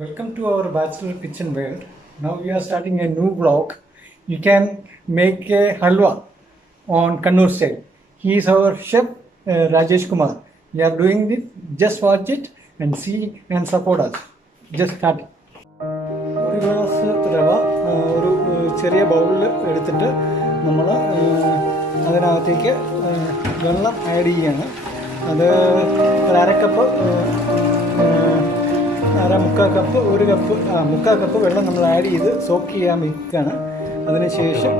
Welcome to our Bachelor Kitchen World. Now we are starting a new vlog. You can make a halwa on Kannur style. He is our chef Rajesh Kumar. We are doing it. Just watch it and see and support us. Just start. ഒരു glass റവ ഒരു ചെറിയ ബൗളിൽ എടുത്തിട്ട് നമ്മൾ അതിനകത്തേക്ക് വെള്ളം add ചെയ്യുകയാണ്. അത് ഒരു അരക്കപ്പ് മുക്കാൽ കപ്പ് മുക്കാൽ കപ്പ് വെള്ളം നമ്മൾ ആഡ് ചെയ്ത് സോക്ക് ചെയ്യാൻ വയ്ക്കുകയാണ്. അതിനുശേഷം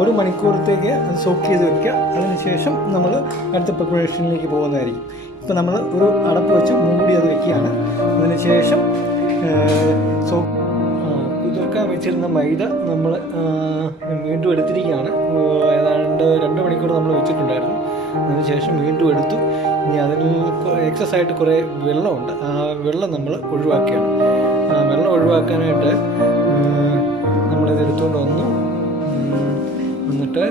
ഒരു മണിക്കൂറത്തേക്ക് അത് സോക്ക് ചെയ്ത് വെക്കുക. അതിനുശേഷം നമ്മൾ അടുത്ത പ്രിപ്പറേഷനിലേക്ക് പോകുന്നതായിരിക്കും. ഇപ്പോൾ നമ്മൾ ഒരു അടപ്പ് വെച്ച് മൂടി അത് വെക്കുകയാണ്. അതിനുശേഷം കുതിർക്കാൻ വെച്ചിരുന്ന മൈദ നമ്മൾ വീണ്ടും എടുത്തിരിക്കുകയാണ്. ഏതാണ്ട് 2 മണിക്കൂർ നമ്മൾ വെച്ചിട്ടുണ്ടായിരുന്നു. അതിനുശേഷം വീണ്ടും എടുത്തു. ഇനി അതിൽ എക്സസ് ആയിട്ട് കുറേ വെള്ളമുണ്ട്. ആ വെള്ളം നമ്മൾ ഒഴിവാക്കുകയാണ്. ആ വെള്ളം ഒഴിവാക്കാനായിട്ട് നമ്മളിത് എടുത്തുകൊണ്ട് വന്നിട്ട്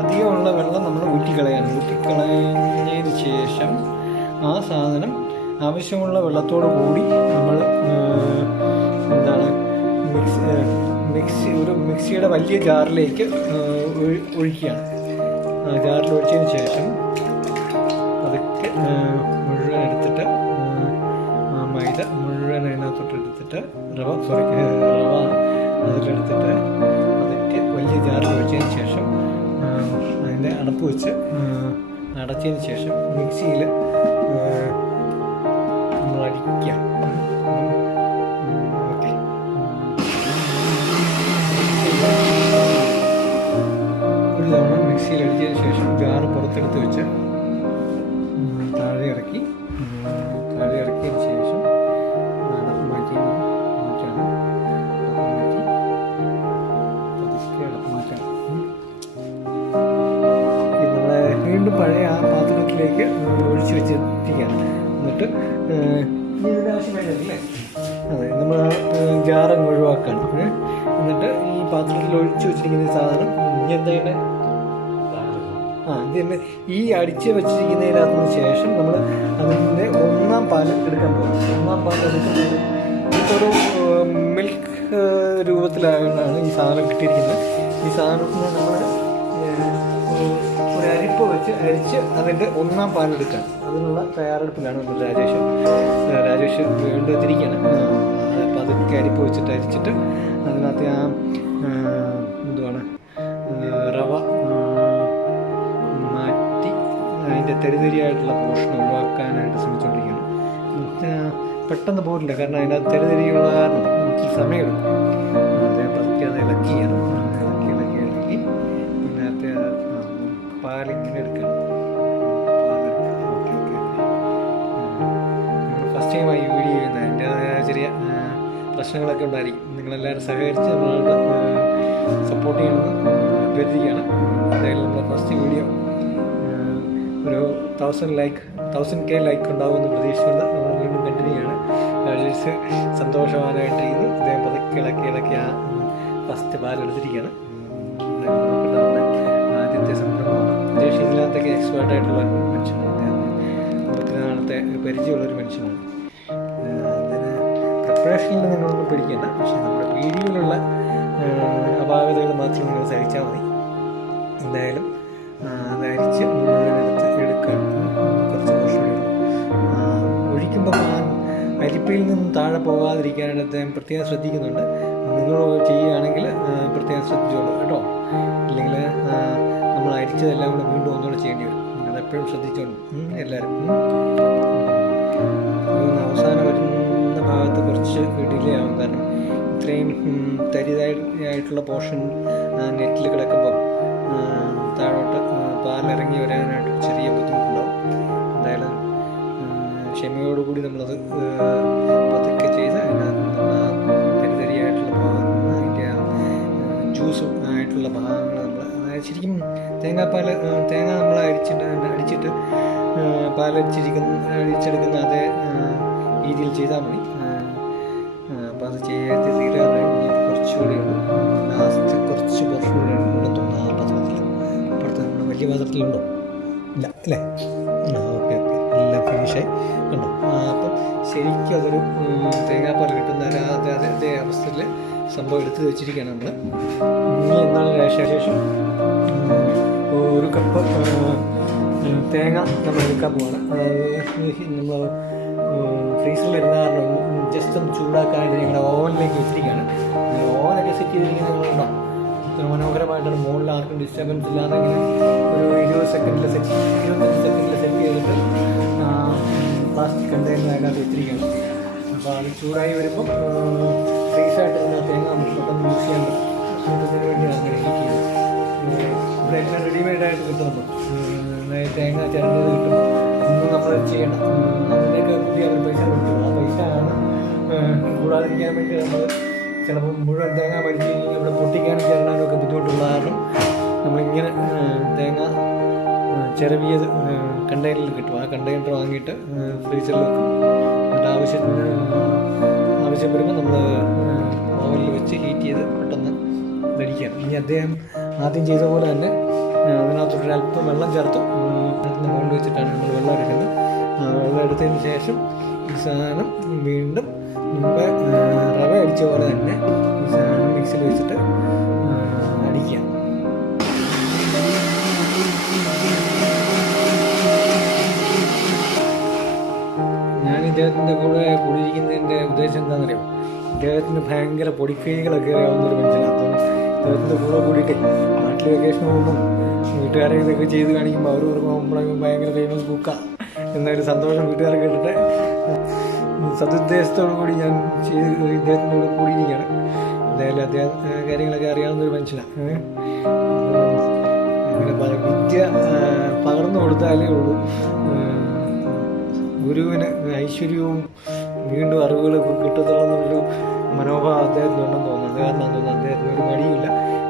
അധികമുള്ള വെള്ളം നമ്മൾ ഊറ്റിക്കളഞ്ഞതിന് ശേഷം ആ സാധനം ആവശ്യമുള്ള വെള്ളത്തോടു കൂടി നമ്മൾ മിക്സിയുടെ വലിയ ജാറിലേക്ക് ഒഴിക്കുകയാണ്. ജാറിൽ ഒഴിച്ചതിന് ശേഷം അതൊക്കെ മുഴുവൻ എടുത്തിട്ട് മൈദ മുഴുവൻ അതിനകത്തോട്ട് എടുത്തിട്ട് റവ അതിലെടുത്തിട്ട് അതൊക്കെ വലിയ ജാറിൽ ഒഴിച്ചതിന് ശേഷം അതിൻ്റെ അടപ്പ് വെച്ച് അടച്ചതിന് ശേഷം മിക്സിയിൽ നമ്മൾ അടിക്കാം. ഓക്കെ, ഒരു തവണ മിക്സിയിൽ അടിച്ചതിന് ശേഷം ജാറ് പുറത്തെടുത്ത് വെച്ച് താഴെ ഇറക്കിയതിന് ശേഷം അടപ്പ് മാറ്റാണ്. നമ്മളെ വീണ്ടും പഴയ ആ പാത്രത്തിലേക്ക് ഒഴിച്ച് വെച്ചിരിക്കുകയാണ്. എന്നിട്ട് ഇതിൻ്റെ ആവശ്യമായില്ലേ, അതെ, നമ്മൾ ജാറങ്ങ് ഒഴിവാക്കുകയാണ്. എന്നിട്ട് ഈ പാത്രത്തിൽ ഒഴിച്ച് വെച്ചിരിക്കുന്ന സാധനം ഇതിൻ്റെ ഈ അടിച്ച് വെച്ചിരിക്കുന്നതിനകത്തിന് ശേഷം നമ്മൾ അതിൻ്റെ ഒന്നാം പാൽ എടുക്കാൻ പോകും. ഒന്നാം പാൽ എടുക്കുന്നത് ഇതൊരു മിൽക്ക് രൂപത്തിലായാണ് ഈ സാധനം കിട്ടിയിരിക്കുന്നത്. ഈ സാധനത്തിന് നമ്മൾ ഒരു അരിപ്പ് വെച്ച് അരിച്ച് അതിൻ്റെ ഒന്നാം പാലെടുക്കാൻ അതിനുള്ള തയ്യാറെടുപ്പിലാണ് നമ്മൾ രാജേഷ് വേണ്ടിരിക്കുകയാണ്. അപ്പോൾ അതൊക്കെ അരിപ്പ് വെച്ചിട്ട് അരിച്ചിട്ട് അതിനകത്ത് റവ മാറ്റി അതിൻ്റെ തെരിതെരിയായിട്ടുള്ള പോർഷൻ ഒഴിവാക്കാനായിട്ട് ശ്രമിച്ചുകൊണ്ടിരിക്കുകയാണ്. പെട്ടെന്ന് പോരില്ല, കാരണം അതിനകത്ത് തെരിതെരിയുള്ള കാരണം നമുക്ക് സമയമെടുക്കും. പതുക്കെ അത് ഇളക്കി ഇതിനകത്ത് പാലിങ്ങനെ എടുക്കണം. ഫസ്റ്റ് ടൈമായി ഈ വീഡിയോ ചെയ്യുന്നത്. അതിൻ്റെതായ ചെറിയ പ്രശ്നങ്ങളൊക്കെ ഉണ്ടായിരിക്കും. നിങ്ങളെല്ലാവരും സഹകരിച്ച് നമ്മളോട് സപ്പോർട്ട് ചെയ്യണമെന്ന് അഭ്യർത്ഥിക്കുകയാണ്. എന്തായാലും നമ്മുടെ ഫസ്റ്റ് വീഡിയോ ഒരു 1000K ലൈക്ക് ഉണ്ടാകുമെന്ന് പ്രതീക്ഷിച്ചുകൊണ്ട് നമ്മൾ വീണ്ടും കണ്ടിന്യൂ ചെയ്യാണ്. രാജേഷ് സന്തോഷവാനായിട്ട് ഇന്ന് അദ്ദേഹം പതുക്കെ ഇളക്കി ആ ഫസ്റ്റ് പാലെടുത്തിരിക്കുകയാണ്. ആദ്യത്തെ സംരംഭമാണ്. രാജേഷ് ഇതിനകത്തൊക്കെ എക്സ്പേർട്ടായിട്ടുള്ള മനുഷ്യനാണ്. ഒത്തിരി നാളത്തെ പരിചയമുള്ളൊരു മനുഷ്യനാണ്. അതിന് പ്രിപ്പറേഷനിൽ നിങ്ങളൊന്നും പിടിക്കേണ്ട, പക്ഷേ നമ്മുടെ വീഡിയോയിലുള്ള അപാകതകൾ മാത്രം നിങ്ങൾ സഹിച്ചാൽ മതി. എന്തായാലും അത് അരിച്ച് എടുക്കാൻ കുറച്ച് പോഷണം ഒഴിക്കുമ്പോൾ അരിപ്പയിൽ നിന്നും താഴെ പോകാതിരിക്കാനായിട്ട് അദ്ദേഹം പ്രത്യേകം ശ്രദ്ധിക്കുന്നുണ്ട്. നിങ്ങൾ ചെയ്യുകയാണെങ്കിൽ പ്രത്യേകം ശ്രദ്ധിച്ചോളൂ കേട്ടോ. ഇല്ലെങ്കിൽ നമ്മൾ അരിച്ചതെല്ലാം കൂടെ വീണ്ടും ഒന്നുകൂടെ ചെയ്യേണ്ടി വരും. അതെപ്പോഴും ശ്രദ്ധിച്ചോളൂ എല്ലാവരും. അവസാനം വരുന്ന ഭാഗത്ത് കുറച്ച് ഡിലേ ആകും, കാരണം ഇത്രയും തരിതായിട്ടുള്ള പോർഷൻ നെറ്റിൽ കിടക്കുമ്പോൾ താഴോട്ട് പാലിറങ്ങി വരാനായിട്ട് ചെറിയ ബുദ്ധിമുട്ടുണ്ടാവും. എന്തായാലും ക്ഷമയോടുകൂടി നമ്മളത് പതുക്കെ ചെയ്ത് തരിതരിയായിട്ടുള്ള ഭാഗം അതിൻ്റെ ജ്യൂസും ആയിട്ടുള്ള ഭാഗങ്ങൾ നമ്മൾ ശരിക്കും തേങ്ങ നമ്മൾ അടിച്ചിട്ട് അടിച്ചെടുക്കുന്ന അതേ രീതിയിൽ ചെയ്താൽ മതി. അപ്പോൾ അത് തീരാറായി. കുറച്ചുകൂടി ലാസ്റ്റ് കുറച്ച് പോർഷൻ കൂടി ഉണ്ടെന്ന് തോന്നുന്നു ആ പാത്രത്തിൽ. അപ്പുറത്ത് നമ്മുടെ വലിയ പാത്രത്തിലുണ്ടോ? ഇല്ല അല്ലേ? ഫിനിഷായി കണ്ടോ. അപ്പം ശരിക്കും അതൊരു തേങ്ങാപ്പാൽ കിട്ടുന്ന അതേ അവസ്ഥയിൽ സംഭവം എടുത്ത് വെച്ചിരിക്കുകയാണ് നമ്മൾ. ഇനി എന്താണ് ശേഷം ഒരു കപ്പ് തേങ്ങ നമ്മൾ എടുക്കാൻ പോവാണ്. അതായത് നമ്മൾ ഫ്രീസറിലിരുന്ന കാരണം ജസ്റ്റ് ഒന്ന് ചൂടാക്കാനായിട്ട് ഞങ്ങളുടെ ഓവനിലേക്ക് വെച്ചിരിക്കുകയാണ്. ഓവനൊക്കെ സെറ്റ് ചെയ്തിരിക്കുന്നതുകൊണ്ടോ ഇത്ര മനോഹരമായിട്ടാണ്. മുകളിൽ ആർക്കും ഡിസ്റ്റർബൻസ് ഇല്ലാതെ ഇങ്ങനെ ഒരു 25 സെക്കൻഡിൽ സെറ്റ് ചെയ്തിട്ട് പ്ലാസ്റ്റിക് കണ്ടെയ്നറിനകത്ത് വെച്ചിരിക്കുകയാണ്. അപ്പോൾ അത് ചൂടായി വരുമ്പം ഫ്രീസായിട്ട് തേങ്ങ നമുക്ക് പെട്ടെന്ന് യൂസ് ചെയ്യാൻ പറ്റുന്നതിന് വേണ്ടിയാണ് അങ്ങനെ ഹീറ്റ് ചെയ്തത്. ഇവിടെ എല്ലാം റെഡിമെയ്ഡായിട്ട് കിട്ടുന്നുണ്ട്. തേങ്ങ ചിരണ്ടത് കിട്ടും. ഒന്നും നമ്മൾ ചെയ്യണം. അതിൻ്റെയൊക്കെ പുതിയ അവർ പൈസ കൊടുക്കും. ആ പൈസ ആണ് കൂടാതിരിക്കാൻ വേണ്ടി നമ്മൾ ചിലപ്പോൾ മുഴുവൻ തേങ്ങ പഠിച്ചു കഴിഞ്ഞാൽ ഇവിടെ പൊട്ടിക്കാനും ചിരണ്ടാനും ഒക്കെ ബുദ്ധിമുട്ടുള്ള കാരണം നമ്മളിങ്ങനെ തേങ്ങ ചിരവിയത് കണ്ടെയ്നറിൽ കിട്ടും. ആ കണ്ടെയ്നർ വാങ്ങിയിട്ട് ഫ്രീസറിൽ വെക്കും. എന്നിട്ട് ആവശ്യം വരുമ്പോൾ നമ്മൾ ഓവനിൽ വെച്ച് ഹീറ്റ് ചെയ്ത് പെട്ടെന്ന് കഴിക്കുകയാണ്. ഇനി അദ്ദേഹം ആദ്യം ചെയ്ത പോലെ തന്നെ അതിനകത്തൊരു അല്പം വെള്ളം ചേർത്ത് അതിന് മുകളിൽ വെച്ചിട്ടാണ് നമ്മൾ വെള്ളം എടുക്കുന്നത്. വെള്ളം എടുത്തതിന് ശേഷം ഈ സാധനം വീണ്ടും മുമ്പ് റവ അടിച്ച പോലെ തന്നെ ഈ സാധനം മിക്സിയിൽ വെച്ചിട്ട് അടിക്കുക. ഞാൻ ഇദ്ദേഹത്തിൻ്റെ കൂടെ കൂടിയിരിക്കുന്നതിൻ്റെ ഉദ്ദേശം എന്താണെന്നറിയോ? ഇദ്ദേഹത്തിന് ഭയങ്കര പൊടിക്കൈകളൊക്കെ അറിയാവുന്നൊരു മനുഷ്യനാണ്. അപ്പം ഇദ്ദേഹത്തിൻ്റെ കൂടെ കൂടിയിട്ട് നാട്ടിൽ വെക്കേഷൻ പോകുമ്പം വീട്ടുകാരെ ഇതൊക്കെ ചെയ്ത് കാണിക്കുമ്പോൾ അവർ നമ്മളെ ഭയങ്കര ഫേമസ് ബുക്കാണ് എന്നൊരു സന്തോഷം വീട്ടുകാർ കേട്ടിട്ട് സതുദ്ദേശത്തോടു കൂടി ഞാൻ ചെയ്ത് ഇദ്ദേഹത്തിൻ്റെ കൂടെ കൂടിയിരിക്കുകയാണ്. എന്തായാലും അദ്ദേഹം കാര്യങ്ങളൊക്കെ അറിയാവുന്നൊരു മനുഷ്യനാണ്. അങ്ങനെ വിദ്യ പകർന്നു കൊടുത്താലേ ഉള്ളൂ ഗുരുവിന് ഐശ്വര്യവും വീണ്ടും അറിവുകളൊക്കെ കിട്ടത്തുള്ളൊരു മനോഭാവം അദ്ദേഹത്തിനുണ്ടെന്ന് തോന്നുന്നത്. കാരണം തോന്നുന്നു അദ്ദേഹത്തിന് ഒരു മടിയില്ല.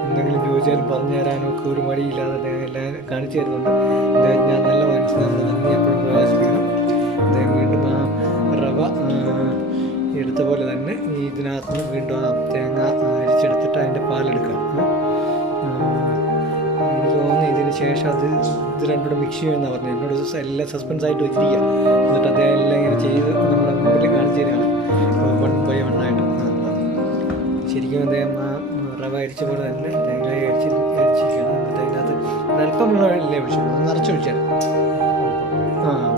എന്തെങ്കിലും ചോദിച്ചാലും പറഞ്ഞു തരാനും ഒക്കെ ഒരു മടിയില്ലാതെ അദ്ദേഹം എല്ലാം കാണിച്ചു തരുന്നുണ്ട്. അദ്ദേഹം ഞാൻ നല്ല മനസ്സിലാണ്. നന്ദി എപ്പോഴും പ്രകാശിപ്പിക്കണം. അദ്ദേഹം വീണ്ടും ആ റവ എടുത്ത പോലെ തന്നെ ഇതിനകത്ത് നിന്ന് വീണ്ടും ആ തേങ്ങ അരിച്ചെടുത്തിട്ട് അതിൻ്റെ പാലെടുക്കാം. എനിക്ക് തോന്നുന്നു ഇതിന് ശേഷം ഇത് രണ്ടുകൂടെ മിക്സ് ചെയ്യുമെന്നാണ് പറഞ്ഞത്. എന്നോട് എല്ലാം സസ്പെൻസ് ആയിട്ട് വെച്ചിരിക്കുക. എന്നിട്ട് അദ്ദേഹം എല്ലാം ഇങ്ങനെ ചെയ്ത് നമ്മുടെ മുമ്പിൽ കാണിച്ചു തരികയാണ് 1 by 1 ആയിട്ട്. ശരിക്കും അദ്ദേഹം ആ റവ അരിച്ച പോലെ തന്നെ തേങ്ങ അരിച്ചിരിക്കുകയാണ്. എന്നിട്ട് അതിനകത്ത് അല്പം വെള്ളമില്ലേ ഒഴിച്ചുള്ളൂ, നിറച്ച് ഒഴിച്ചാൽ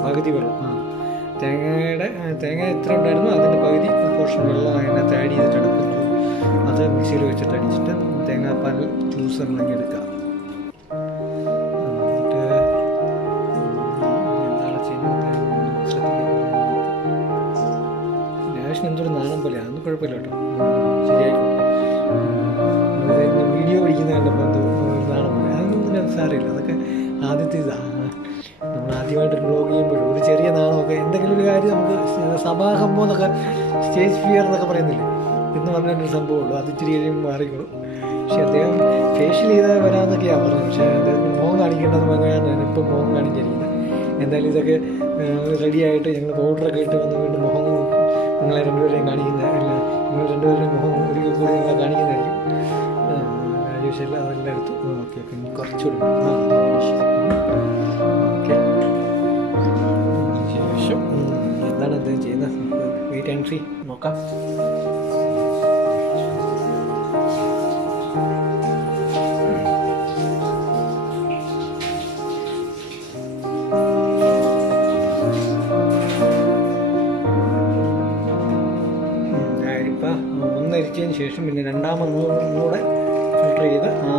പകുതി വെള്ളം. തേങ്ങ എത്ര ഉണ്ടായിരുന്നു അതിൻ്റെ പകുതി പോർഷൻ വെള്ളം അതിനകത്ത് ആഡ് ചെയ്തിട്ടാണ് അത് മിക്സിയിൽ വെച്ചിട്ട് അടിച്ചിട്ട് തേങ്ങാപ്പാൽ ജ്യൂസ് നമ്മളങ്ങ് എടുക്കുക. എന്തൊരു നാണം പോലെ അതൊന്നും കുഴപ്പമില്ല കേട്ടോ, ശരിയായിരിക്കും. വീഡിയോ പിടിക്കുന്ന കണ്ടപ്പോൾ എന്തോ നാണം പോലെ അതൊന്നും സാരമില്ല. അതൊക്കെ ആദ്യത്തെ ഇതാണ്. നമ്മൾ ആദ്യമായിട്ട് വ്ലോഗ് ചെയ്യുമ്പോഴും ഒരു ചെറിയ നാണമൊക്കെ എന്തെങ്കിലും ഒരു കാര്യം നമുക്ക് സഭാഹമ്പോ എന്നൊക്കെ സ്റ്റേജ് ഫിയർ എന്നൊക്കെ പറയുന്നില്ലേ എന്ന് പറഞ്ഞൊരു സംഭവമുള്ളൂ. അത് ഇച്ചിരി കഴിയുമ്പോൾ മാറിക്കോളും. പക്ഷെ അദ്ദേഹം ഫേഷ്യൽ ചെയ്താൽ വരാമെന്നൊക്കെയാണ് പറഞ്ഞത്. പക്ഷേ അദ്ദേഹത്തിന് മുഖം കാണിക്കേണ്ടതെന്ന് പറഞ്ഞാൽ ഞാനിപ്പം മുഖം കാണിച്ചിരിക്കുന്നത്. എന്തായാലും ഇതൊക്കെ റെഡിയായിട്ട് ഞങ്ങൾ പൗഡറൊക്കെ ഇട്ട് വന്ന് വീണ്ടും മുഖം നിങ്ങളെ രണ്ടുപേരെയും കാണിക്കുന്ന നിങ്ങൾ രണ്ടുപേരുടെയും മുഖം ഒരിക്കൽ കൂടി നിങ്ങളെ കാണിക്കുന്നതായിരിക്കും. രാജേഷല്ല അതെല്ലാം എടുത്തു. ഓക്കെ ഓക്കെ ഇനി കുറച്ചുകൂടി ഓക്കെ. ശേഷം എന്താണ് അദ്ദേഹം ചെയ്യുന്നത്? വെയിറ്റ് ആൻഡ് സീ നോക്കാം. അരിച്ചതിന് ശേഷം പിന്നെ രണ്ടാമതൊന്നുകൂടെ ഫിൽട്ടർ ചെയ്ത് ആ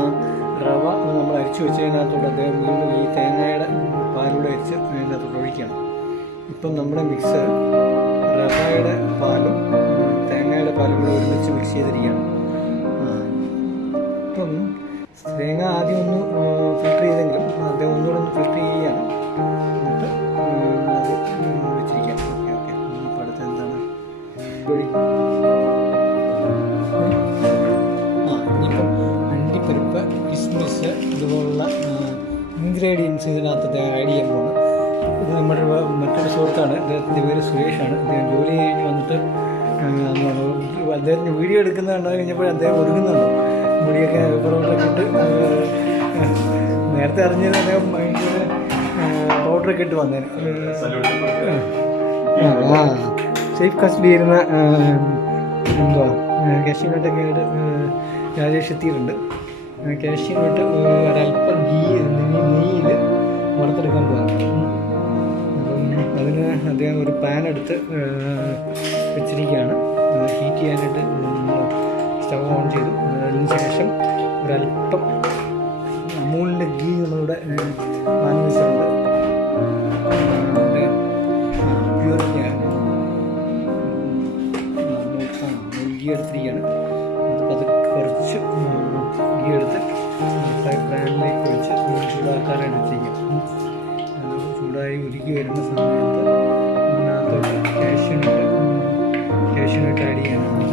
റവ നമ്മൾ അരിച്ചു വെച്ചതിനകത്തോട്ട് അദ്ദേഹം വീണ്ടും ഈ തേങ്ങയുടെ പാലൂടെ അരിച്ച് അതിനകത്തോട്ട് ഒഴിക്കണം. ഇപ്പം നമ്മുടെ മിക്സ് റവയുടെ പാലും തേങ്ങയുടെ പാലും കൂടെ ഒരുമിച്ച് മിക്സ് ചെയ്തിരിക്കുകയാണ്. ഇപ്പം തേങ്ങ ആദ്യം ഒന്ന് ഫിൽട്ടർ ചെയ്തെങ്കിലും അദ്ദേഹം ഒന്നുകൂടെ ഒന്ന് ഫിൽട്ടർ ചെയ്യുകയാണ്. എന്നിട്ട് അത് വെച്ചിരിക്കാം. Okay okay. ഇപ്പം അടുത്ത എന്താണ് ഇനിയിപ്പം അണ്ടിപ്പരിപ്പ്, കിസ്മിസ് ഇതുപോലുള്ള ഇൻഗ്രീഡിയൻസ് ഇതിനകത്ത് ആഡ് ചെയ്യാൻ പോകുന്നത്. ഇത് നമ്മുടെ മറ്റൊരു സുഹൃത്താണ്. അദ്ദേഹത്തിൻ്റെ പേര് സുരേഷാണ്. അദ്ദേഹം ജോലി കഴിഞ്ഞ് വന്നിട്ട് അദ്ദേഹത്തിന് വീഡിയോ എടുക്കുന്നത് കണ്ടു കഴിഞ്ഞപ്പോൾ അദ്ദേഹം ഒടുങ്ങുന്നുണ്ട്. മുടിയൊക്കെ പൗഡറൊക്കെ ഇട്ട് നേരത്തെ അറിഞ്ഞത് അദ്ദേഹം ഭയങ്കര പൗഡർ പേപ്പറൊക്കെ ഇട്ട് വന്നേനെ. സേഫ് കസ്റ്റഡി ഇരുന്ന എന്തുവാ കാഷ്യൂനട്ടൊക്കെ ആയിട്ട് രാജേഷ് എത്തിയിട്ടുണ്ട്. കാഷ്യൂനട്ട് ഒരല്പം നെയ്യിൽ വറുത്തെടുക്കാൻ പോകാം. അപ്പം അതിന് അദ്ദേഹം ഒരു പാൻ എടുത്ത് വെച്ചിരിക്കുകയാണ്. ഹീറ്റ് ചെയ്യാനായിട്ട് സ്റ്റവ് ഓൺ ചെയ്തു. അതിന് ശേഷം ഒരല്പം അമൂലിൻ്റെ ഗീ നമ്മളിവിടെ വാങ്ങി വെച്ചിട്ടുണ്ട്. പ്യൂർ ഗീ എടുത്തിരിക്കുകയാണ്. അത് പതുക്കെ കുറച്ച് ഗീ എടുത്ത് ഫ്രൈ പാനിലേക്ക് ഒഴിച്ച് ചൂടാക്കാനായിട്ട് വെച്ചിരിക്കാം. ചൂടായി ഉരുക്കി വരുന്ന സമയത്ത് അതിനകത്തോട്ട് കാഷ്യൂനട്ട് ആഡ് ചെയ്യാനാണ്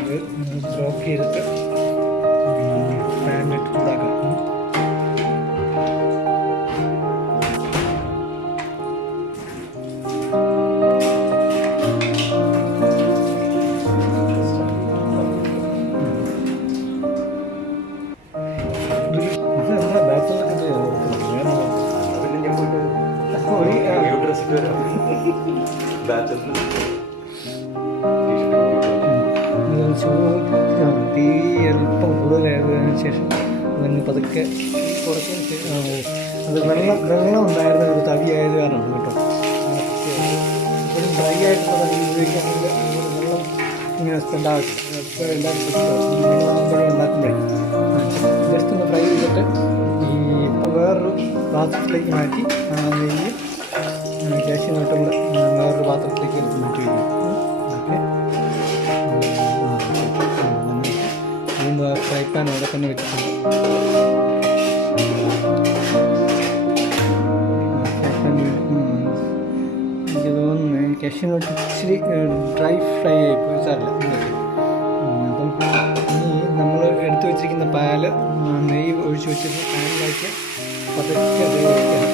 അത് ബ്രോക്ക് ചെയ്തിട്ട് പാനിലിട്ട് ചൂടാക്കാം. തീ അല്പം കൂടുതലായതിനു ശേഷം അതിന് പതുക്കെ കുറച്ചതിന് ശേഷം അത് വെള്ളം ഉണ്ടായിരുന്ന ഒരു തവിയായത് കാരണമാണ് കേട്ടോ. എപ്പോഴും ഡ്രൈ ആയിട്ടുള്ള തവി ഉപയോഗിക്കുകയാണെങ്കിൽ വെള്ളം ഇങ്ങനെ സ്പെൻഡ് ആകത്തില്ല. എപ്പോഴും എല്ലാവരും വെള്ളമാകുമ്പോഴും ഉണ്ടാക്കുമ്പോഴേ ജസ്റ്റ് ഒന്ന് ഫ്രൈ ചെയ്തിട്ട് ഈ വേറൊരു പാത്രത്തിലേക്ക് മാറ്റി നെയ്യ് കാഷ്യൂനട്ടുകൾ വേറൊരു പാത്രത്തിലേക്ക് എടുത്ത് മാറ്റി വയ്ക്കും. ഓക്കെ, ഫ്രൈ പാൻ അവിടെ തന്നെ വെച്ചിട്ടുണ്ട്. ഫ്രൈ പാൻ എനിക്ക് തോന്നുന്നു കാഷ്യൂനട്ട് ഇച്ചിരി ഡ്രൈ ഫ്രൈ ആയിപ്പോയി സാറില്ല. അപ്പം ഇനി നമ്മൾ എടുത്തു വെച്ചിരിക്കുന്ന പാല് നെയ്യ് ഒഴിച്ച് വെച്ചിരുന്ന പാനിലേക്ക് പതുക്കെ അത് ഒഴിക്കണം.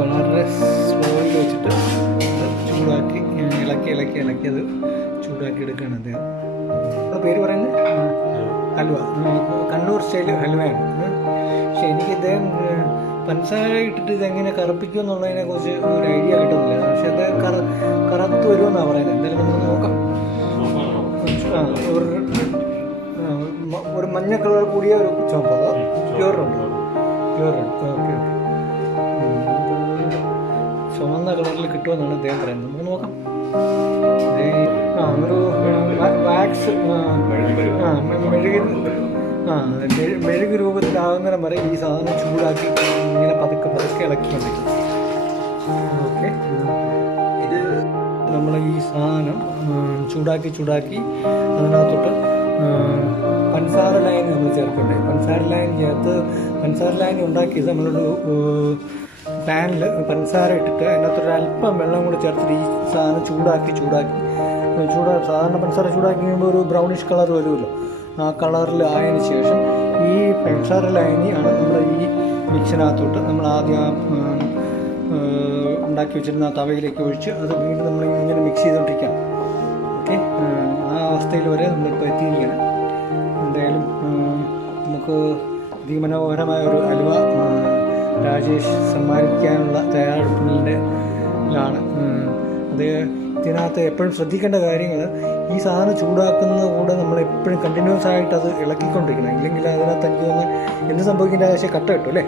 വളരെ സ്ലോയിൽ വെച്ചിട്ട് ചൂടാക്കി ഇളക്കി അത് ചൂടാക്കി എടുക്കുകയാണ് അദ്ദേഹം. പേര് പറയുന്നത് ഹൽവ, കണ്ണൂർ സ്റ്റൈൽ ഹൽവയാണ്. പക്ഷെ എനിക്ക് ഇദ്ദേഹം പഞ്ചസാര ഇട്ടിട്ട് ഇതെങ്ങനെ കറുപ്പിക്കും എന്നുള്ളതിനെ കുറിച്ച് ഒരു ഐഡിയ കിട്ടുന്നില്ല. പക്ഷെ അദ്ദേഹം കറുത്ത് വരുമെന്നാണ് പറയുന്നത്. എന്തായാലും നമുക്ക് നോക്കാം. ഒരു മഞ്ഞ കളർ കൂടിയ ഒരു ചുവപ്പ്, അതോ പ്യൂറുണ്ട്? ഓക്കെ. ചുവന്ന കളറിൽ കിട്ടുമെന്നാണ് അദ്ദേഹം പറയുന്നത്. നമുക്ക് നോക്കാം. ഒരു വാക്സ് മെഴുക് രൂപത്തിലാകുന്നതിനും വരെ ഈ സാധനം ചൂടാക്കി ഇങ്ങനെ പതുക്കെ ഇളക്കിക്കൊണ്ടിരിക്കും. ഓക്കെ, ഇത് നമ്മൾ ഈ സാധനം ചൂടാക്കി അതിനകത്തോട്ട് പഞ്ചസാര ലൈൻ നമ്മൾ ചേർക്കണ്ടേ. പഞ്ചസാര ലൈൻ ഉണ്ടാക്കിയത് നമ്മളൊരു പാനിൽ പഞ്ചസാര ഇട്ടിട്ട് അതിനകത്തൊരു അല്പം വെള്ളം കൂടി ചേർത്തിട്ട് ഈ സാധനം ചൂടാക്കി സാധാരണ പഞ്ചസാര ചൂടാക്കി കഴിയുമ്പോൾ ഒരു ബ്രൗണിഷ് കളർ വരുമല്ലോ. ആ കളറിൽ ആയതിനു ശേഷം ഈ പഞ്ചസാര ലൈനിയാണ് നമ്മുടെ ഈ മിക്സിനകത്തോട്ട് നമ്മൾ ആദ്യം ഉണ്ടാക്കി വെച്ചിരുന്ന ആ തവയിലേക്ക് ഒഴിച്ച് അത് വീണ്ടും നമ്മൾ ഇങ്ങനെ മിക്സ് ചെയ്തുകൊണ്ടിരിക്കണം. ഓക്കെ, ആ അവസ്ഥയിൽ വരെ നമ്മളിപ്പോൾ എത്തിയിരിക്കണം. എന്തായാലും നമുക്ക് അതിമനോഹരമായ ഒരു ഹൽവ രാജേഷ് സമ്മാനിക്കാനുള്ള തയ്യാറെടുപ്പിലാണ്. അത് ഇതിനകത്ത് എപ്പോഴും ശ്രദ്ധിക്കേണ്ട കാര്യങ്ങൾ, ഈ സാധനം ചൂടാക്കുന്നത് കൂടെ നമ്മൾ എപ്പോഴും കണ്ടിന്യൂസ് ആയിട്ട് അത് ഇളക്കിക്കൊണ്ടിരിക്കണം. ഇല്ലെങ്കിൽ അതിനകത്ത് എനിക്ക് തോന്നുന്നത് എന്ത് സംഭവിക്കേണ്ട ആവശ്യം കട്ട കിട്ടും അല്ലേ.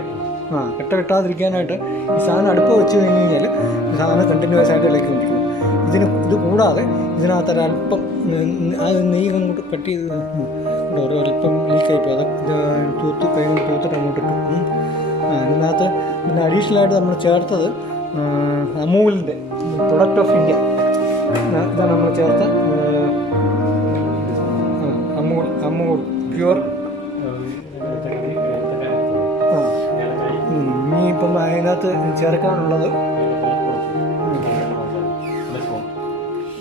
കട്ട കിട്ടാതിരിക്കാനായിട്ട് ഈ സാധനം അടുപ്പ് വെച്ച് കഴിഞ്ഞ് കഴിഞ്ഞാൽ സാധനം കണ്ടിന്യൂസ് ആയിട്ട് ഇളക്കിക്കൊണ്ടിരിക്കണം. ഇത് കൂടാതെ ഇതിനകത്ത് ഒരല്പം അത് നെയ്യ് അങ്ങോട്ട് കട്ട് ചെയ്ത് ഒരു അല്പം ലീക്കായിപ്പോൾ അത് കൈ കൊണ്ട് തൂത്തിട്ട് അങ്ങോട്ട് ഇട്ടു. ഇതിനകത്ത് പിന്നെ അഡീഷണലായിട്ട് നമ്മൾ ചേർത്തത് അമൂലിൻ്റെ പ്രൊഡക്റ്റ് ഓഫ് ഇന്ത്യ ഇതാണ് നമ്മൾ ചേർത്ത അമൂൽ പ്യുവർ. ഇനിയിപ്പം അതിനകത്ത് ചേർക്കാനുള്ളത്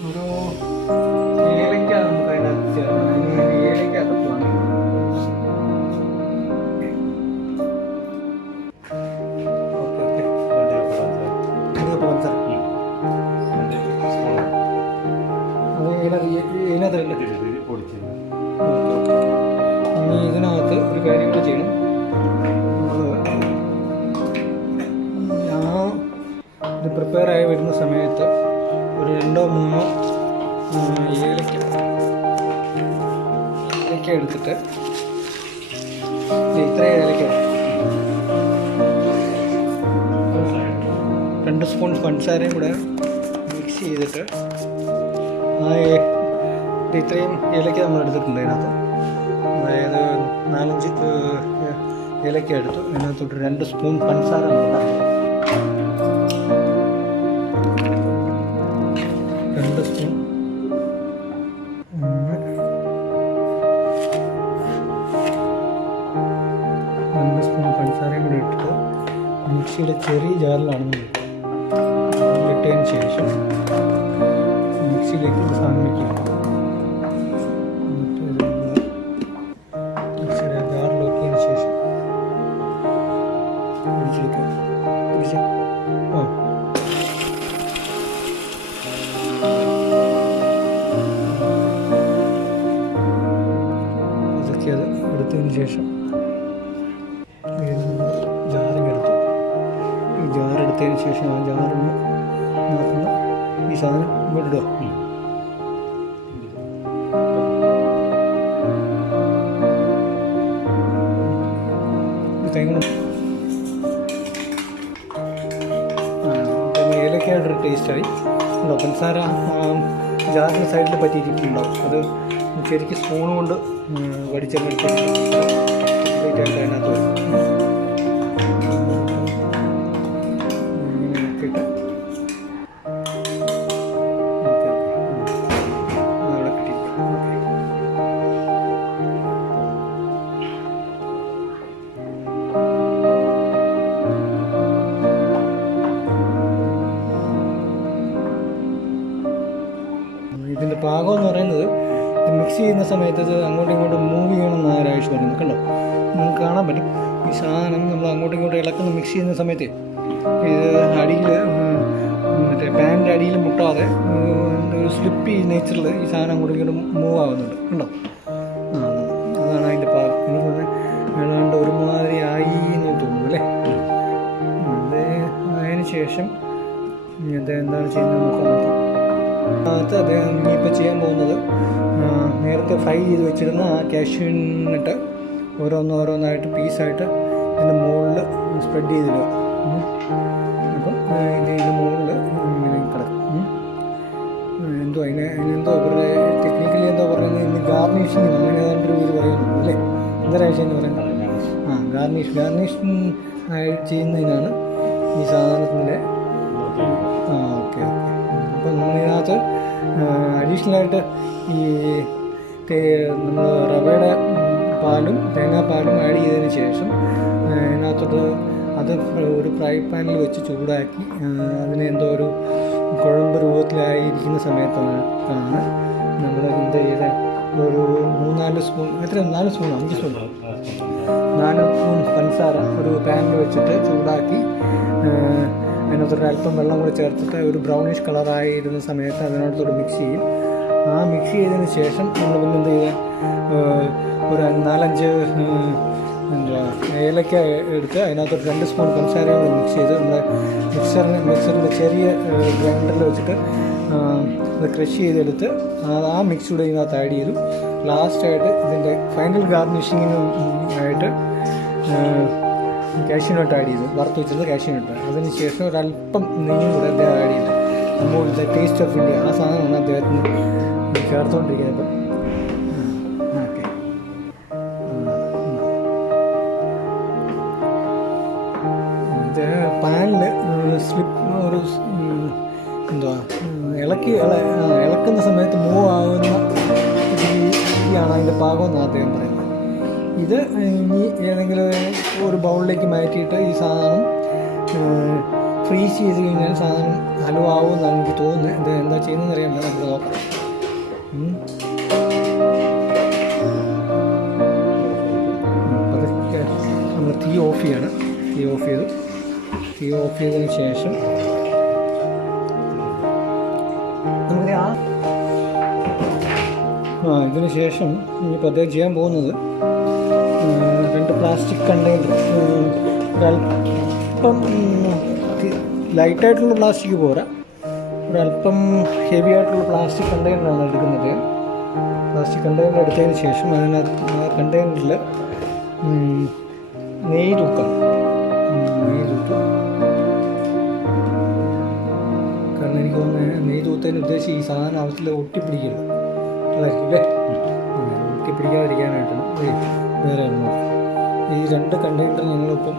ഒരു ഏലക്ക നമുക്ക് അതിനകത്ത് ചേർക്കണം. അതിന് വേണ്ടി ഏലക്ക കപ്പാണ്. പ്രിപ്പയർ ആയി വരുന്ന സമയത്ത് ഒരു 2-3 ഏലക്ക എടുത്തിട്ട് ഇത്രയും ഏലക്ക 2 സ്പൂൺ പഞ്ചസാരയും കൂടെ മിക്സ് ചെയ്തിട്ട് ഇത്രയും ഏലക്ക നമ്മൾ എടുത്തിട്ടുണ്ട് അതിനകത്ത്. അതായത് 4-5 ഏലക്ക എടുത്തു. അതിനകത്തോട്ട് 2 സ്പൂൺ പഞ്ചസാര ഉണ്ടാക്കി 2 സ്പൂൺ പഞ്ചസാരയും കൂടി ഇട്ടിട്ട് മിക്സിയുടെ ചെറിയ ജാറിലാണ് ഇട്ടതിന് ശേഷം മിക്സിയിലേക്ക് സാധനം വയ്ക്കുക. മിക്സിയുടെ ജാറിലൊക്കിയതിന് ശേഷം പിടിച്ചെടുക്കുക. അതൊക്കെ അത് എടുത്തതിന് ശേഷം ജാറെടുത്തതിന് ശേഷം ആ ജാറിന് നോക്കുന്ന ഈ സാധനം ഇങ്ങോട്ട് ഇടുക. തേങ്ങ ഏലക്കയുടെ ടേസ്റ്റായി ഉണ്ടോ. പഞ്ചസാര ജാറിൻ്റെ സൈഡിൽ പറ്റിയിട്ടുണ്ടാവും. അത് ശരിക്കും സ്പൂൺ കൊണ്ട് വടിച്ചെടുത്ത് കംപ്ലീറ്റ് ആയിട്ട് അതിനകത്ത് വരും. ഇതിൻ്റെ പാകം എന്ന് പറയുന്നത് ഇത് മിക്സ് ചെയ്യുന്ന സമയത്ത് ഇത് അങ്ങോട്ടും ഇങ്ങോട്ടും മൂവ് ചെയ്യണമെന്ന് ഒരാവശ്യം പറയുന്നത് കണ്ടോ. നിങ്ങൾക്ക് കാണാൻ പറ്റും ഈ സാധനം നമ്മൾ അങ്ങോട്ടും ഇങ്ങോട്ടും ഇളക്കുന്ന മിക്സ് ചെയ്യുന്ന സമയത്ത് ഇത് അടിയിൽ മറ്റേ പാനിൻ്റെ അടിയിൽ മുട്ടാതെ ഒരു സ്ലിപ്പി നേച്ചറിൽ ഈ സാധനം അങ്ങോട്ടും ഇങ്ങോട്ടും മൂവ് ആവുന്നുണ്ട് കണ്ടോ. അതാണ് അതിൻ്റെ പാകം. എനിക്ക് ഏതാണ്ട് ഒരുമാതിരി ആയി എന്ന് തോന്നുന്നു അല്ലേ. അത് അതിന് ശേഷം എന്താണ് ചെയ്യുന്നത് നോക്കാം. അത് ഇനിയിപ്പോൾ ചെയ്യാൻ പോകുന്നത് നേരത്തെ ഫ്രൈ ചെയ്ത് വെച്ചിരുന്ന ആ കാഷ്യൂനിട്ട് ഓരോന്നായിട്ട് പീസായിട്ട് ഇതിൻ്റെ മുകളിൽ സ്പ്രെഡ് ചെയ്തിടുക. അപ്പം ഇതിൻ്റെ മുകളിൽ ഇങ്ങനെ കിടക്കും. അതിനെന്തോ അവരുടെ ടെക്നിക്കലി എന്തോ പറയുന്നത് ഇന്ന് ഗാർണിഷിങ് അങ്ങനെ ഏതാണ്ടൊരു പേര് പറയുന്നുണ്ട് അല്ലേ. എന്തായാലും എന്ന് പറയുന്നത് ഗാർണിഷിങ് ചെയ്യുന്നതിനാണ് ഈ സാധനത്തിൻ്റെ. ഓക്കെ. അപ്പം നമ്മളിതിനകത്ത് അഡീഷണലായിട്ട് ഈ നമ്മൾ റവയുടെ പാലും തേങ്ങാപ്പാലും ആഡ് ചെയ്തതിന് ശേഷം അതിനകത്തോട്ട് അത് ഒരു ഫ്രൈ പാനിൽ വെച്ച് ചൂടാക്കി അതിനെ എന്തോ ഒരു കുഴമ്പ് രൂപത്തിലായിരിക്കുന്ന സമയത്താണ് നമ്മൾ എന്ത് ചെയ്ത് ഒരു 3-4 സ്പൂൺ 4 സ്പൂൺ 5 സ്പൂൺ 4 സ്പൂൺ പഞ്ചസാര ഒരു പാനിൽ വെച്ചിട്ട് ചൂടാക്കി അതിനകത്തൊരു അല്പം വെള്ളം കൂടി ചേർത്തിട്ട് ഒരു ബ്രൗണിഷ് കളറായിരുന്ന സമയത്ത് അതിനകത്തോട് മിക്സ് ചെയ്യും. ആ മിക്സ് ചെയ്തതിന് ശേഷം നമ്മൾ പിന്നെ എന്ത് ചെയ്യുക, ഒരു 4-5 ഏലക്ക എടുത്ത് അതിനകത്തൊരു 2 സ്പൂൺ പഞ്ചസാരയും കൂടി മിക്സ് ചെയ്ത് നമ്മുടെ മിക്സറിൻ്റെ ചെറിയ ഗ്രൈൻഡറിൽ വെച്ചിട്ട് അത് ക്രഷ് ചെയ്തെടുത്ത് ആ മിക്സ് കൂടെ ഇതിനകത്ത് ആഡ് ചെയ്തു. ലാസ്റ്റായിട്ട് ഇതിൻ്റെ ഫൈനൽ ഗാർണിഷിങ്ങിനും ആയിട്ട് കാഷ്യൂനട്ട് ആഡ് ചെയ്തു. വറുത്ത് വെച്ചത് കാഷ്യൂനട്ട്. അതിന് ശേഷം ഒരല്പം നെയ്യും കൂടെ അദ്ദേഹം ആഡ് ചെയ്തു. നമ്മൾ ടേസ്റ്റ് ഓഫ് ഇന്ത്യ ആ സാധനമാണ് അദ്ദേഹത്തിന് ചേർത്തുകൊണ്ടിരിക്കുന്നത്. ഓക്കെ, ഇത് പാനിൽ ഒരു എന്തുവാ ഇളക്കുന്ന സമയത്ത് മൂവ് ആകുന്ന രീതിയാണ് അതിൻ്റെ പാകമെന്നാണ് അദ്ദേഹം പറയുന്നത്. ഇത് ഇനി ഏതെങ്കിലും ഒരു ബൗളിലേക്ക് മാറ്റിയിട്ട് ഈ സാധനം ഫ്രീസ് ചെയ്ത് കഴിഞ്ഞാൽ സാധനം ഹലുവ ആവുമെന്നാണ് എനിക്ക് തോന്നുന്നത്. ഇത് എന്താ ചെയ്യുന്നതെന്ന് അറിയാൻ നമുക്ക് നോക്കാം. അതൊക്കെ നമ്മൾ തീ ഓഫ് ചെയ്യണം. തീ ഓഫ് ചെയ്തതിന് ശേഷം നമുക്ക് ഇതിന് ശേഷം ഇനിയിപ്പോൾ അദ്ദേഹം ചെയ്യാൻ പോകുന്നത് 2 പ്ലാസ്റ്റിക് കണ്ടെയ്നർ ഒരല്പം ലൈറ്റായിട്ടുള്ള പ്ലാസ്റ്റിക് പോരാ, ഒരല്പം ഹെവി ആയിട്ടുള്ള പ്ലാസ്റ്റിക് കണ്ടെയ്നറാണ് എടുക്കുന്നത്. പ്ലാസ്റ്റിക് കണ്ടെയ്നർ എടുത്തതിന് ശേഷം അതിനകത്ത് ആ കണ്ടെയ്നറിൽ നെയ്യ് തൂക്കാം. നെയ്യ് തൂക്കും. കാരണം എനിക്ക് തോന്നുന്നത് നെയ്യ് തൂത്തതിന് ഉദ്ദേശിച്ച് ഈ സാധനം ആവശ്യത്തിൽ ഒട്ടിപ്പിടിക്കില്ല അതായിരിക്കും അല്ലേ? ഒട്ടിപ്പിടിക്കാതിരിക്കാനായിട്ടാണ് വേറെ ഒന്നും. ഈ 2 കണ്ടെയ്നർ ഞങ്ങളിപ്പം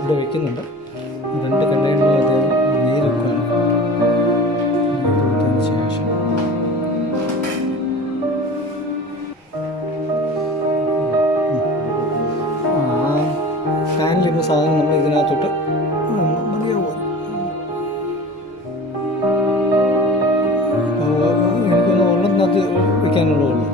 ഇവിടെ വയ്ക്കുന്നുണ്ട്. 2 കണ്ടെയ്നറിൽ അദ്ദേഹം നെയ്യ് തൂക്കാണ്. നെയ്യ് തൂത്തതിന് ശേഷം പാനിലിരുന്ന സാധനം നമ്മൾ ഇതിനകത്തോട്ട് മതിയാവുക. എനിക്കൊന്ന് വെള്ളത്തിനകത്ത് വയ്ക്കാനുള്ളതുള്ളൂ.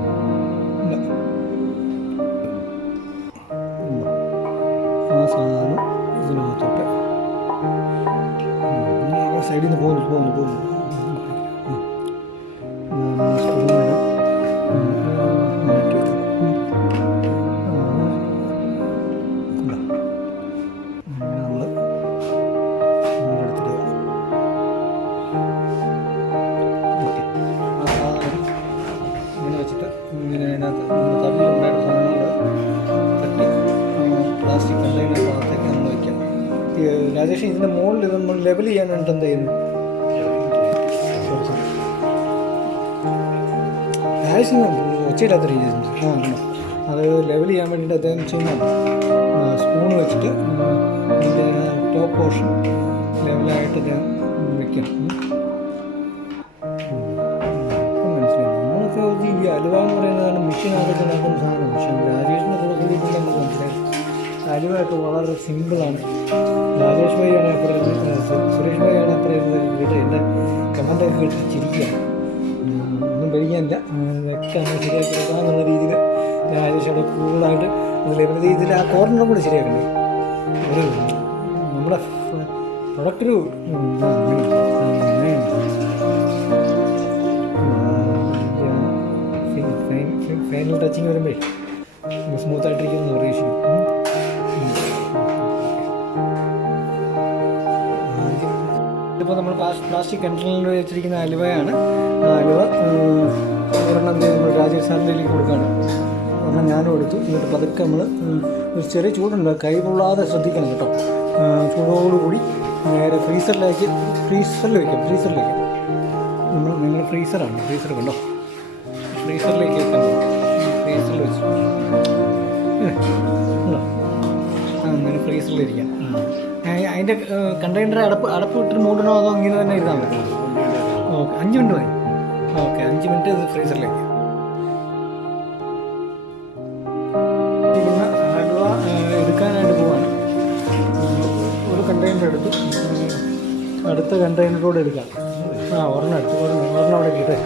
ആ സാധനം ഇതിനകത്തോട്ട് സൈഡിൽ നിന്ന് പോകുന്നു സ്പൂണിന് മാറ്റി വെക്കാം. നമ്മൾ എടുത്തിട്ട് ആ സാധനം ഇങ്ങനെ വെച്ചിട്ട് ഇങ്ങനെ അതിനകത്ത് നമ്മുടെ തവിയിലുണ്ടായിരുന്ന സാധനങ്ങൾ തട്ടി പ്ലാസ്റ്റിക് കണ്ടെയ്നർ ഭാഗത്തേക്ക് നമ്മൾ വയ്ക്കാം. രാജേഷ്, ഇതിൻ്റെ മുകളിൽ ഇത് നമ്മൾ ലെവൽ ചെയ്യാനായിട്ട് എന്ത് ചെയ്യുന്നു? രാജേഷിന് ഒച്ചയില്ലാത്ത രീതിയിൽ അത് ലെവൽ ചെയ്യാൻ വേണ്ടിയിട്ട് അദ്ദേഹം ചെയ്യുന്നുണ്ട്. സ്പൂൺ വെച്ചിട്ട് അതിൻ്റെ ടോപ്പ് പോർഷൻ ലെവലായിട്ട് അദ്ദേഹം വയ്ക്കണം. മനസ്സിലായി. നമ്മളൊക്കെ ഈ അലുവ എന്ന് പറയുന്നതാണ് മെഷീനാകട്ടെ നടക്കുന്ന സാധനം. പക്ഷേ രാജേഷിൻ്റെ തുടക്കത്തിൽ നമുക്ക് മനസ്സിലായി അലുവയൊക്കെ വളരെ സിമ്പിളാണ്. രാജേഷ് ഭായിയാണ് പറയുന്നത്, സുരേഷ് ഭായിയാണ് പറയുന്നത് കേട്ട് എൻ്റെ കമൻ്റൊക്കെ കേട്ടിട്ട് ചിരിക്കുകയാണ്. ഒന്നും പഠിക്കാനില്ല, ഇതൊക്കെ നമ്മൾ ശരിയാക്കി എടുക്കാമെന്നുള്ള രീതിയിൽ രാജേഷ് അവിടെ കൂടുതലായിട്ട് ലെവൽ ഇതിൽ ആ കോർണറും കൂടെ ശരിയാക്കണ്ടേ. ഒരു നമ്മുടെ പ്രൊഡക്റ്റൊരു ഫൈനൽ ടച്ചിങ് വരുമ്പോഴേ സ്മൂത്തായിട്ടിരിക്കുമെന്ന് പ്രതീക്ഷിക്കും. ഇതിപ്പോൾ നമ്മൾ പ്ലാസ്റ്റിക് കണ്ടെയ്നറിൽ വെച്ചിരിക്കുന്ന അലുവയാണ്. ആ അലുവ ഒരെണ്ണം നമ്മൾ രാജേഷ് സാറിലേക്ക് കൊടുക്കുകയാണ്. ഒരെണ്ണം ഞാനും എടുത്തു. എന്നിട്ട് പതുക്കെ നമ്മൾ ഒരു ചെറിയ ചൂടുണ്ട്, കൈ പൊള്ളാതെ ശ്രദ്ധിക്കണം കേട്ടോ. ചൂടോടുകൂടി നേരെ ഫ്രീസറിലേക്ക് വയ്ക്കാം. നിങ്ങൾ ഫ്രീസറാണ്, ഫ്രീസർ കണ്ടോ, ഫ്രീസറിലേക്ക് വെക്കാൻ. ഫ്രീസറിൽ വെച്ചു അങ്ങനെ ഫ്രീസറിലിരിക്കാം. അതിൻ്റെ കണ്ടെയ്നർ അടപ്പ് ഇട്ടിട്ട് മൂടണോ അതോ ഇങ്ങനെ തന്നെ ഇരുന്നാൽ മതി? ഓക്കെ, 5 മിനിറ്റ് മതി. ഓക്കെ, 5 മിനിറ്റ് ഇത് ഫ്രീസറിലേക്ക്. ഹൽവ എടുക്കാനായിട്ട് പോവാണ്. ഒരു കണ്ടെയ്നർ എടുത്തു, അടുത്ത കണ്ടെയ്നറോട് എടുക്കാം. ഒരെണ്ണം എടുത്തു, ഒരെണ്ണം അവിടെ കിട്ടേ.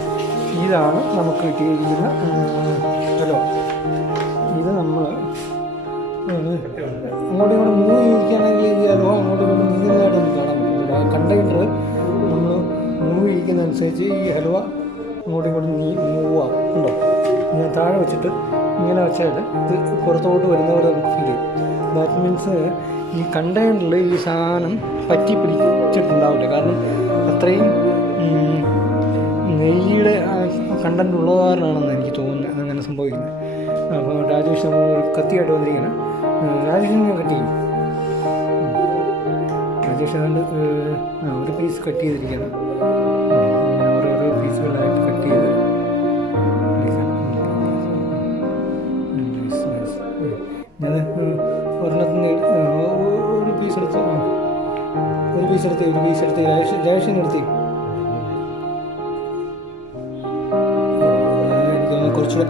ഇതാണ് നമുക്ക് കിട്ടിയിരിക്കുന്ന ഹലോ. ഇത് നമ്മൾ അങ്ങോട്ടും ഇങ്ങോട്ട് മൂവ് ചെയ്യിക്കുകയാണെങ്കിൽ ഈ ഹലോ അങ്ങോട്ടും ഇങ്ങോട്ട് നീങ്ങുന്നതായിട്ട് നമുക്ക് കാണാൻ പറ്റും. ആ കണ്ടെയ്നർ നമ്മൾ മൂവ് ചെയ്യിക്കുന്നതനുസരിച്ച് ഈ ഹലുവ അങ്ങോട്ടും ഇങ്ങോട്ടും മൂവ് ആവും. ഉണ്ടോ? ഞാൻ താഴെ വെച്ചിട്ട് ഇങ്ങനെ വെച്ചാൽ ഇത് പുറത്തോട്ട് വരുന്നവരെ നമുക്ക് ഫീൽ ചെയ്യും. ദാറ്റ് മീൻസ് ഈ കണ്ടെയ്നറിൽ ഈ സാധനം പറ്റി പിടിച്ചിട്ടുണ്ടാവില്ല. കാരണം അത്രയും നെയ്യുടെ കണ്ടൻറ് ഉള്ളത് കാരണമാണെന്ന് എനിക്ക് തോന്നുന്നത് അങ്ങനെ സംഭവിക്കുന്നത്. അപ്പോൾ രാജേഷ് നമ്മൾ കത്തിയായിട്ട് വന്നിരിക്കുകയാണ്. രാജേഷിനെ കട്ട് ചെയ്യും. രാജേഷ് അതുകൊണ്ട് ഒരു പീസ് കട്ട് ചെയ്തിരിക്കുകയാണ്. ഓരോരോ പീസുകളായിട്ട് കട്ട് ചെയ്ത് ഞാൻ ഒരെണ്ണത്തിന് ഒരു പീസ് എടുത്ത് രാജേഷിനെ എടുത്തി. എനിക്ക് കുറച്ചുകൂടെ